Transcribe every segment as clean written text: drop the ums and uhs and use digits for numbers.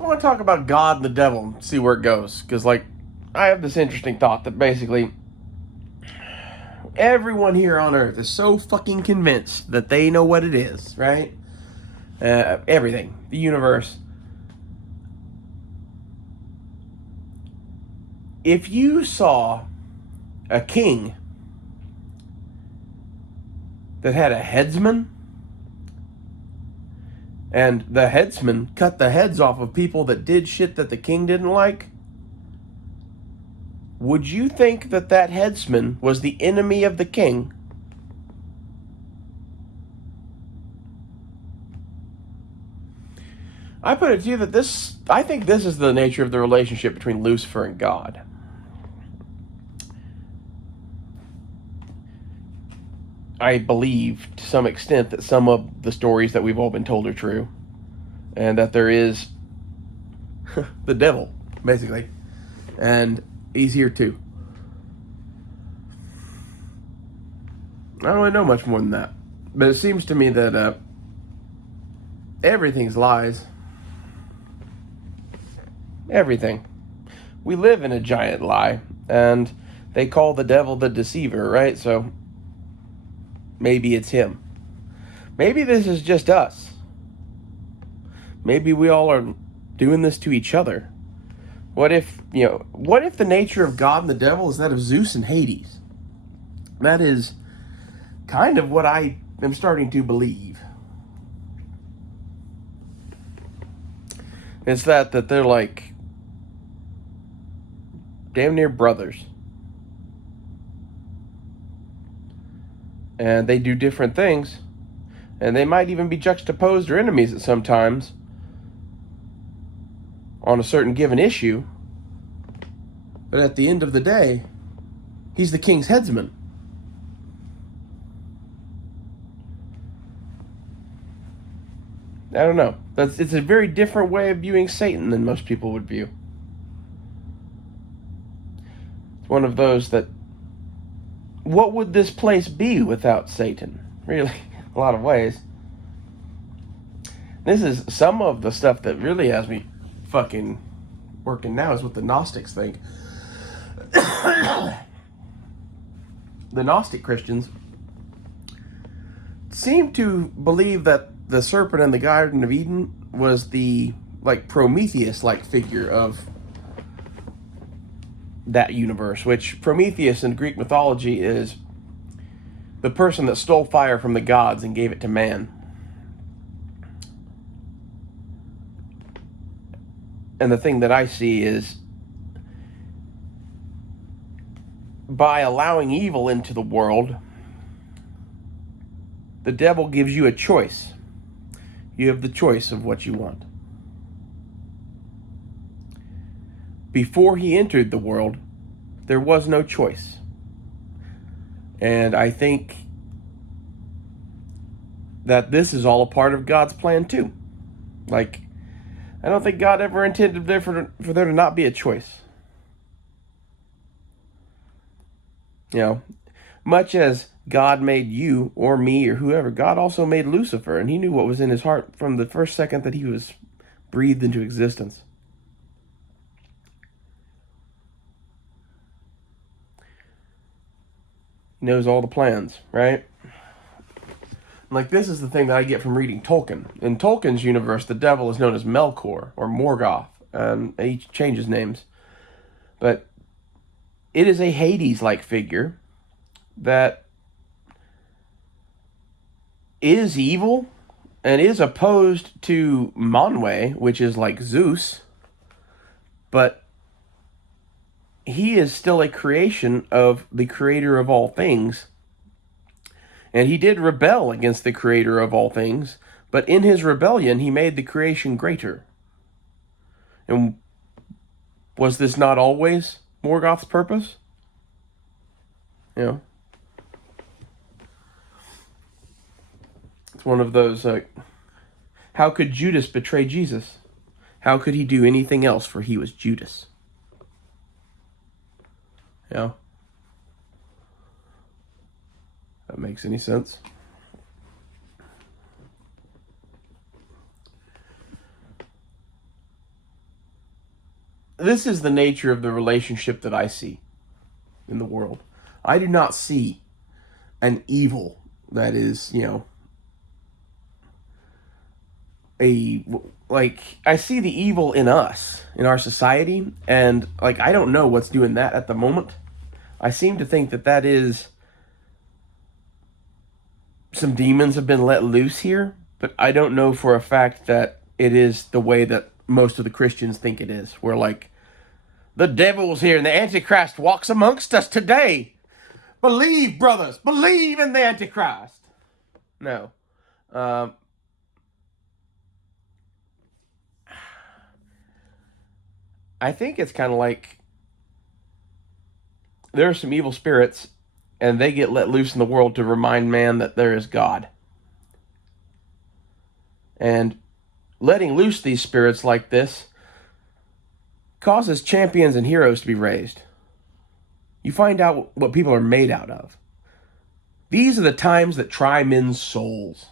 I want to talk about God and the devil and see where it goes. Because, like, I have this interesting thought that basically everyone here on earth is so fucking convinced that they know what it is, right? Everything. The universe. If you saw a king that had a headsman, and the headsman cut the heads off of people that did shit that the king didn't like, would you think that that headsman was the enemy of the king? I put it to you that I think this is the nature of the relationship between Lucifer and God. I believe to some extent that some of the stories that we've all been told are true, and that there is the devil, basically, and he's here too. I don't really know much more than that, but it seems to me that everything's lies. Everything. We live in a giant lie, and they call the devil the deceiver, right? So maybe it's him. Maybe this is just us. Maybe we all are doing this to each other. What if the nature of God and the devil is that of Zeus and Hades? That is kind of what I am starting to believe. It's that they're like damn near brothers. And they do different things. And they might even be juxtaposed or enemies at some times on a certain given issue. But at the end of the day, he's the king's headsman. I don't know. It's a very different way of viewing Satan than most people would view. It's one of those that, what would this place be without Satan? Really, a lot of ways. This is some of the stuff that really has me fucking working now, is what the Gnostics think. The Gnostic Christians seem to believe that the serpent in the Garden of Eden was the, like, Prometheus-like figure of that universe, which Prometheus in Greek mythology is the person that stole fire from the gods and gave it to man. And the thing that I see is, by allowing evil into the world, the devil gives you a choice. You have the choice of what you want. Before he entered the world, there was no choice. And I think that this is all a part of God's plan too. Like, I don't think God ever intended for there to not be a choice. Much as God made you or me or whoever, God also made Lucifer, and he knew what was in his heart from the first second that he was breathed into existence. He knows all the plans, right? Like, this is the thing that I get from reading Tolkien. In Tolkien's universe, the devil is known as Melkor or Morgoth, and he changes names. But it is a Hades-like figure that is evil and is opposed to Manwe, which is like Zeus, but he is still a creation of the creator of all things. And he did rebel against the creator of all things, but in his rebellion, he made the creation greater. And was this not always Morgoth's purpose? It's one of those, how could Judas betray Jesus? How could he do anything else, for he was Judas? That makes any sense? this is the nature of the relationship that I see in the world. I do not see an evil that is, a like I see the evil in us, in our society, and like I don't know what's doing that at the moment. I seem to think that that is some demons have been let loose here, but I don't know for a fact that it is the way that most of the Christians think it is. Where like the devil's here and the Antichrist walks amongst us today. Believe, brothers, believe in the Antichrist. No. Um, I think it's kind of like there are some evil spirits and they get let loose in the world to remind man that there is God. And letting loose these spirits like this causes champions and heroes to be raised. You find out what people are made out of. These are the times that try men's souls.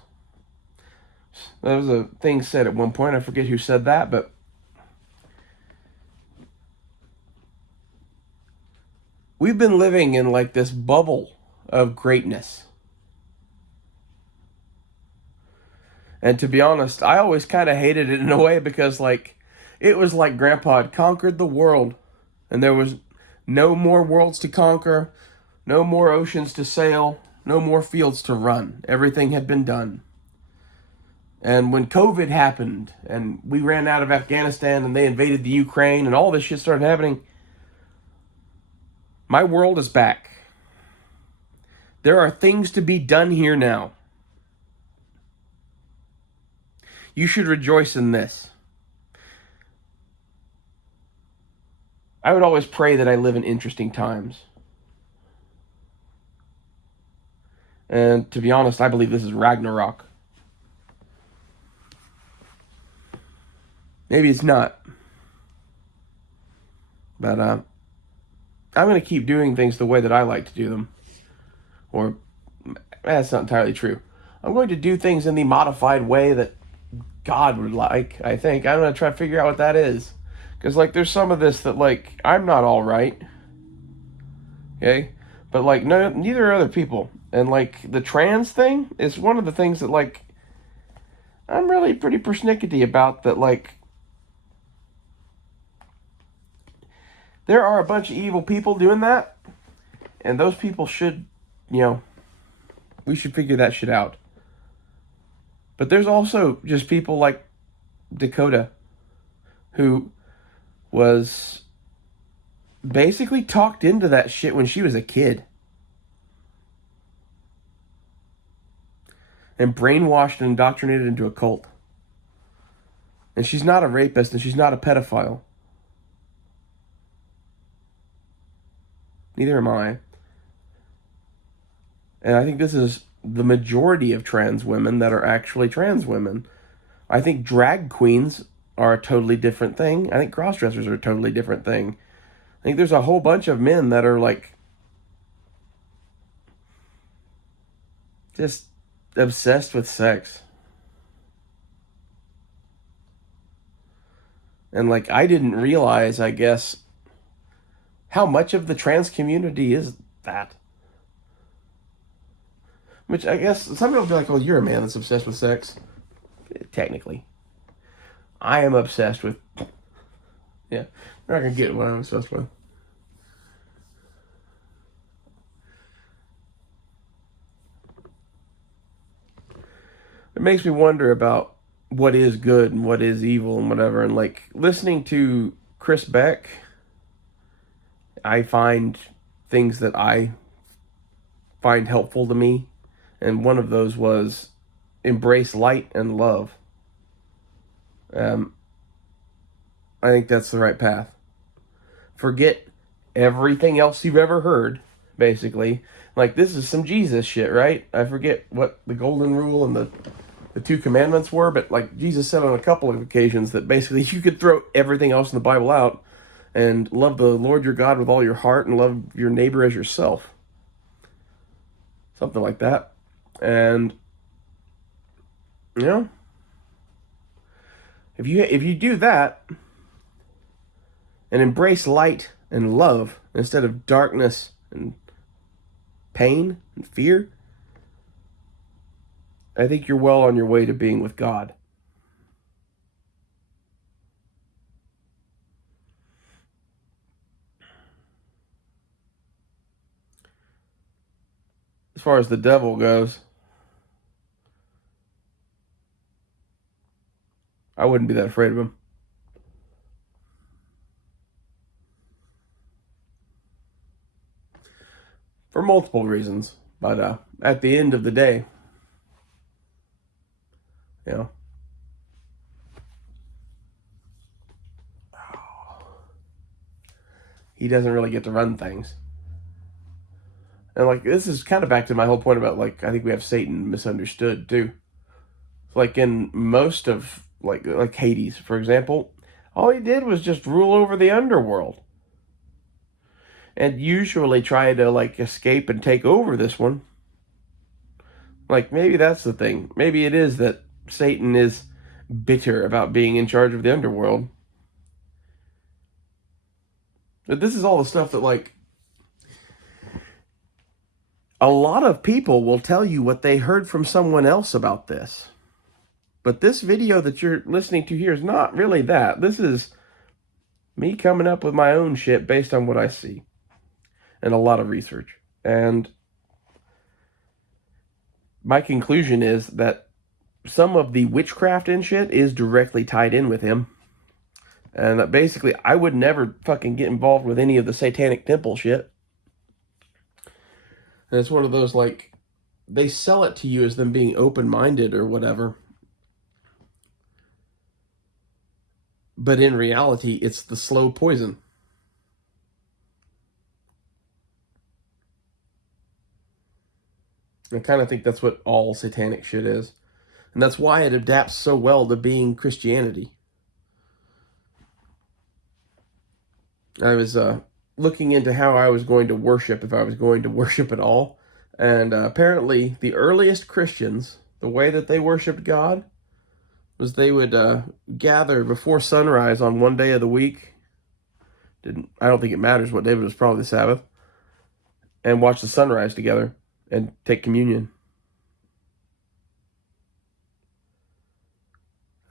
There was a thing said at one point, I forget who said that, but we've been living in like this bubble of greatness. And to be honest, I always kind of hated it in a way because like it was like Grandpa had conquered the world and there was no more worlds to conquer, no more oceans to sail, no more fields to run. Everything had been done. And when COVID happened and we ran out of Afghanistan and they invaded the Ukraine and all this shit started happening, my world is back. There are things to be done here now. You should rejoice in this. I would always pray that I live in interesting times. And to be honest, I believe this is Ragnarok. Maybe it's not. But I'm going to keep doing things the way that I like to do them. Or, that's not entirely true. I'm going to do things in the modified way that God would like, I think. I'm going to try to figure out what that is. Because, like, there's some of this that, like, I'm not all right. Okay? But, like, no, neither are other people. And, like, the trans thing is one of the things that, like, I'm really pretty persnickety about that, like, there are a bunch of evil people doing that. And those people should, we should figure that shit out. But there's also just people like Dakota who was basically talked into that shit when she was a kid. And brainwashed and indoctrinated into a cult. And she's not a rapist and she's not a pedophile. Neither am I. And I think this is the majority of trans women that are actually trans women. I think drag queens are a totally different thing. I think crossdressers are a totally different thing. I think there's a whole bunch of men that are like just obsessed with sex. And like I didn't realize, I guess, how much of the trans community is that. Which I guess some people be like, "Oh, you're a man that's obsessed with sex." Technically, I am obsessed with. Yeah, we're not gonna get what I'm obsessed with. It makes me wonder about what is good and what is evil and whatever. And like listening to Chris Beck, I find things that I find helpful to me. And one of those was embrace light and love. I think that's the right path. Forget everything else you've ever heard, basically. Like, this is some Jesus shit, right? I forget what the golden rule and the two commandments were, but like Jesus said on a couple of occasions that basically you could throw everything else in the Bible out and love the Lord your God with all your heart and love your neighbor as yourself. Something like that. And if you do that, and embrace light and love instead of darkness and pain and fear, I think you're well on your way to being with God. As far as the devil goes, I wouldn't be that afraid of him. For multiple reasons. But at the end of the day, you know, he doesn't really get to run things. And like, this is kind of back to my whole point about, like, I think we have Satan misunderstood too. Like in most of like Hades, for example, all he did was just rule over the underworld. And usually try to like escape and take over this one. Like maybe that's the thing. Maybe it is that Satan is bitter about being in charge of the underworld. But this is all the stuff that, like, a lot of people will tell you what they heard from someone else about this. But this video that you're listening to here is not really that. This is me coming up with my own shit based on what I see. And a lot of research. And my conclusion is that some of the witchcraft and shit is directly tied in with him. And that basically, I would never fucking get involved with any of the satanic temple shit. And it's one of those, like, they sell it to you as them being open-minded or whatever. But in reality, it's the slow poison. I kind of think that's what all satanic shit is. And that's why it adapts so well to being Christianity. I was looking into how I was going to worship, if I was going to worship at all. And apparently, the earliest Christians, the way that they worshipped God was they would gather before sunrise on one day of the week. I don't think it matters what day, but it was probably the Sabbath. And watch the sunrise together and take communion.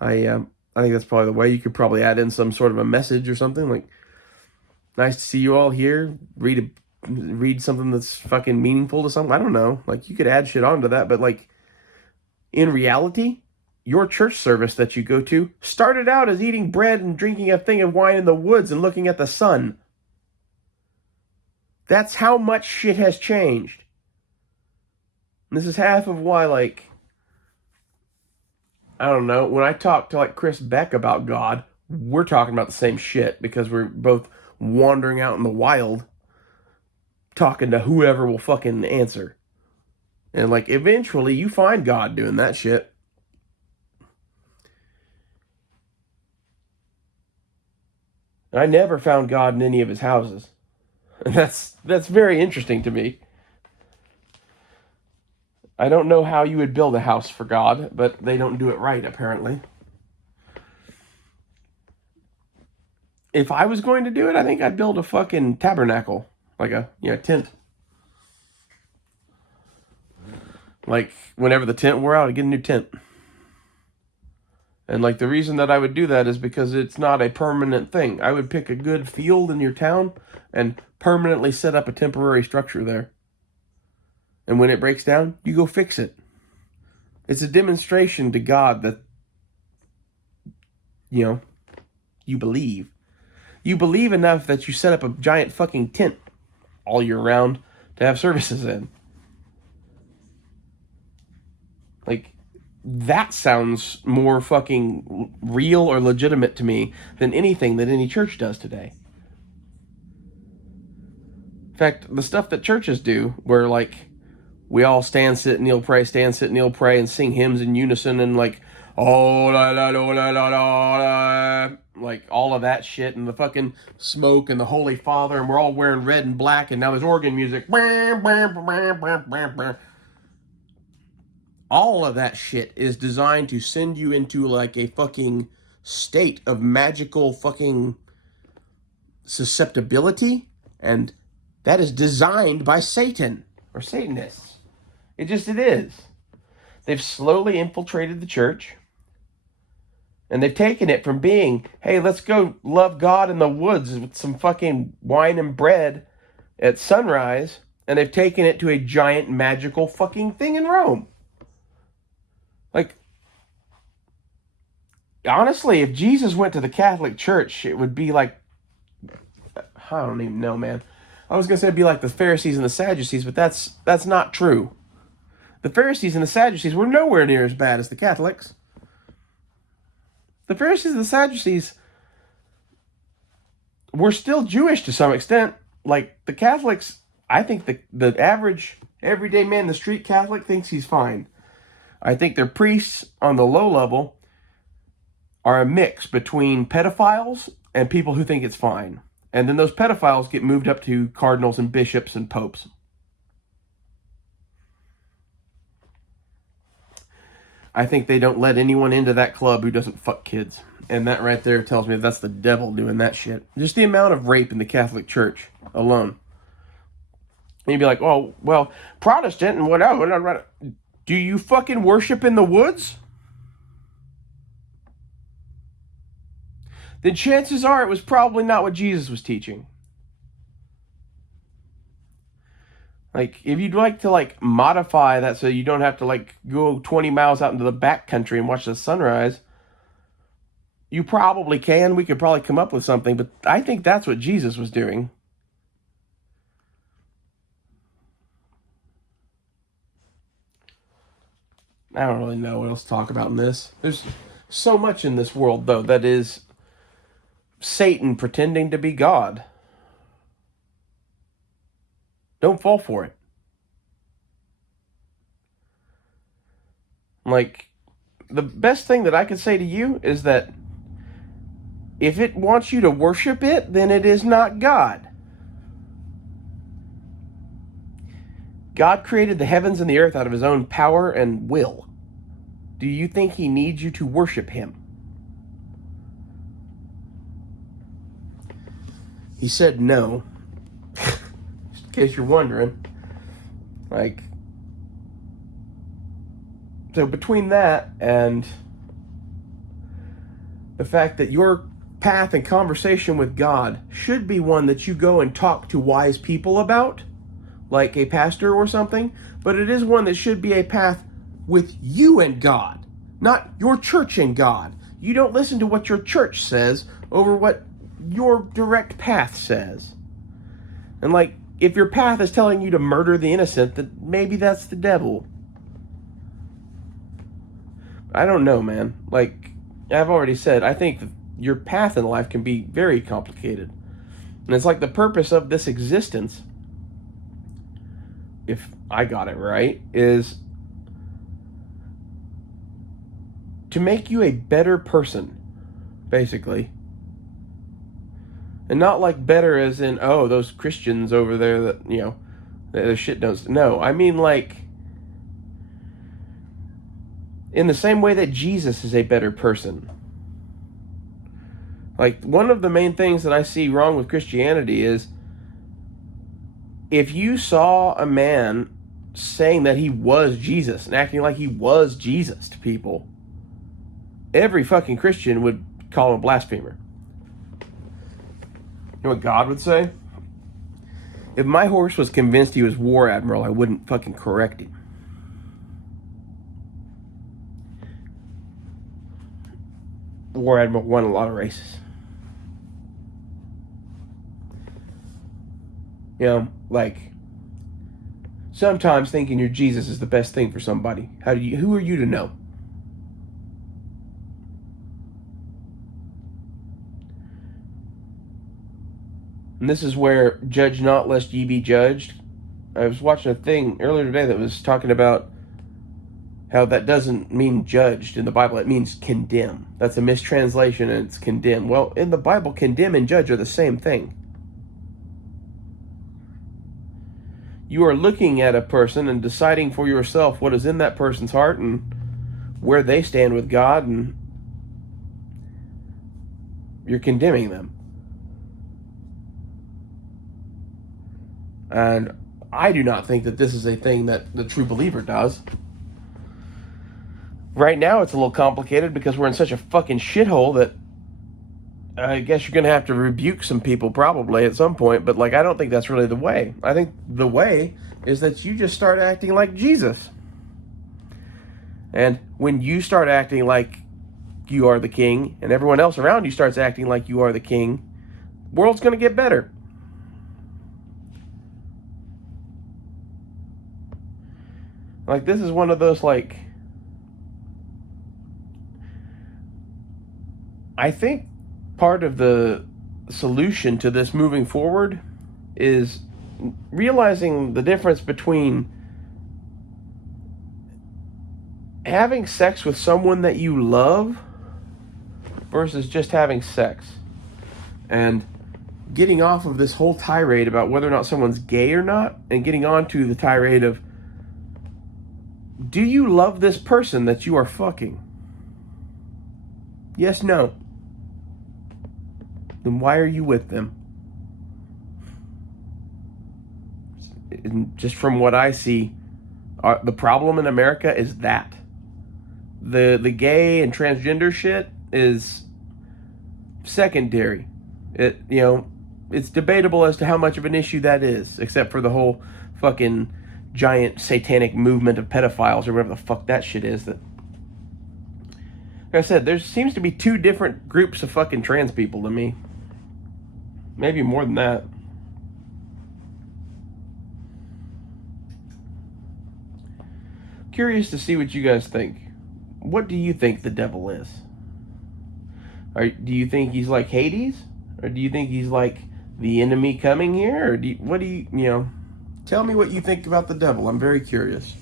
I think that's probably the way. You could probably add in some sort of a message or something like, nice to see you all here. Read something that's fucking meaningful to something. I don't know. Like, you could add shit onto that, but like, in reality, your church service that you go to started out as eating bread and drinking a thing of wine in the woods and looking at the sun. That's how much shit has changed. And this is half of why, like, I don't know, when I talk to like Chris Beck about God, we're talking about the same shit because we're both wandering out in the wild talking to whoever will fucking answer. And like, eventually you find God doing that shit. I never found God in any of his houses. And that's very interesting to me. I don't know how you would build a house for God, but they don't do it right, apparently. If I was going to do it, I think I'd build a fucking tabernacle. Like a tent. Like, whenever the tent wore out, I'd get a new tent. And like, the reason that I would do that is because it's not a permanent thing. I would pick a good field in your town and permanently set up a temporary structure there. And when it breaks down, you go fix it. It's a demonstration to God that, you believe. You believe enough that you set up a giant fucking tent all year round to have services in. Like, that sounds more fucking real or legitimate to me than anything that any church does today. In fact, the stuff that churches do, where like, we all stand, sit, kneel, pray, stand, sit, kneel, pray, and sing hymns in unison, and like, oh la la la la la la, like all of that shit, and the fucking smoke and the Holy Father, and we're all wearing red and black, and now there's organ music. All of that shit is designed to send you into like a fucking state of magical fucking susceptibility, and that is designed by Satan or Satanists. It is. They've slowly infiltrated the church, and they've taken it from being, hey, let's go love God in the woods with some fucking wine and bread at sunrise, and they've taken it to a giant magical fucking thing in Rome. Like, honestly, if Jesus went to the Catholic Church, it would be like, I don't even know, man. I was going to say it'd be like the Pharisees and the Sadducees, but that's not true. The Pharisees and the Sadducees were nowhere near as bad as the Catholics. The Pharisees and the Sadducees were still Jewish to some extent. Like, the Catholics, I think the average everyday man in the street Catholic thinks he's fine. I think their priests on the low level are a mix between pedophiles and people who think it's fine. And then those pedophiles get moved up to cardinals and bishops and popes. I think they don't let anyone into that club who doesn't fuck kids. And that right there tells me that's the devil doing that shit. Just the amount of rape in the Catholic Church alone. And you'd be like, oh, well, Protestant and whatever. Do you fucking worship in the woods? Then chances are it was probably not what Jesus was teaching. Like, if you'd like to, like, modify that so you don't have to, like, go 20 miles out into the back country and watch the sunrise, you probably can. We could probably come up with something, but I think that's what Jesus was doing. I don't really know what else to talk about in this. There's so much in this world, though, that is Satan pretending to be God. Don't fall for it. Like, the best thing that I could say to you is that if it wants you to worship it, then it is not God. God created the heavens and the earth out of his own power and will. Do you think he needs you to worship him? He said no. Just in case you're wondering. Like, so between that and the fact that your path and conversation with God should be one that you go and talk to wise people about, like a pastor or something, but it is one that should be a path with you and God, not your church and God. You don't listen to what your church says over what your direct path says. And like, if your path is telling you to murder the innocent, then maybe that's the devil. I don't know, man. Like, I've already said, I think that your path in life can be very complicated. And it's like the purpose of this existence, if I got it right, is to make you a better person, basically. And not like better as in, oh, those Christians over there that, you know, their shit don't... No, I mean like, in the same way that Jesus is a better person. Like, one of the main things that I see wrong with Christianity is, if you saw a man saying that he was Jesus and acting like he was Jesus to people, every fucking Christian would call him a blasphemer. You know what God would say? If my horse was convinced he was War Admiral, I wouldn't fucking correct him. War Admiral won a lot of races. You know, like, sometimes thinking you're Jesus is the best thing for somebody. Who are you to know? And this is where judge not lest ye be judged. I was watching a thing earlier today that was talking about how that doesn't mean judged in the Bible. It means condemn. That's a mistranslation, and it's condemn. Well, in the Bible, condemn and judge are the same thing. You are looking at a person and deciding for yourself what is in that person's heart and where they stand with God, and you're condemning them. And I do not think that this is a thing that the true believer does. Right now, it's a little complicated because we're in such a fucking shithole that I guess you're going to have to rebuke some people probably at some point. But, like, I don't think that's really the way. I think the way is that you just start acting like Jesus. And when you start acting like you are the king and everyone else around you starts acting like you are the king, the world's going to get better. Like, this is one of those, like, I think part of the solution to this moving forward is realizing the difference between having sex with someone that you love versus just having sex. And getting off of this whole tirade about whether or not someone's gay or not, and getting on to the tirade of, do you love this person that you are fucking? Yes, no. Then why are you with them? And just from what I see, the problem in America is that. The gay and transgender shit is secondary. It's debatable as to how much of an issue that is, except for the whole fucking giant satanic movement of pedophiles or whatever the fuck that shit is. That, like I said, there seems to be two different groups of fucking trans people to me. Maybe more than that. Curious to see what you guys think. What do you think the devil is? Do you think he's like Hades? Or do you think he's like the enemy coming here? Or what do you tell me what you think about the devil. I'm very curious.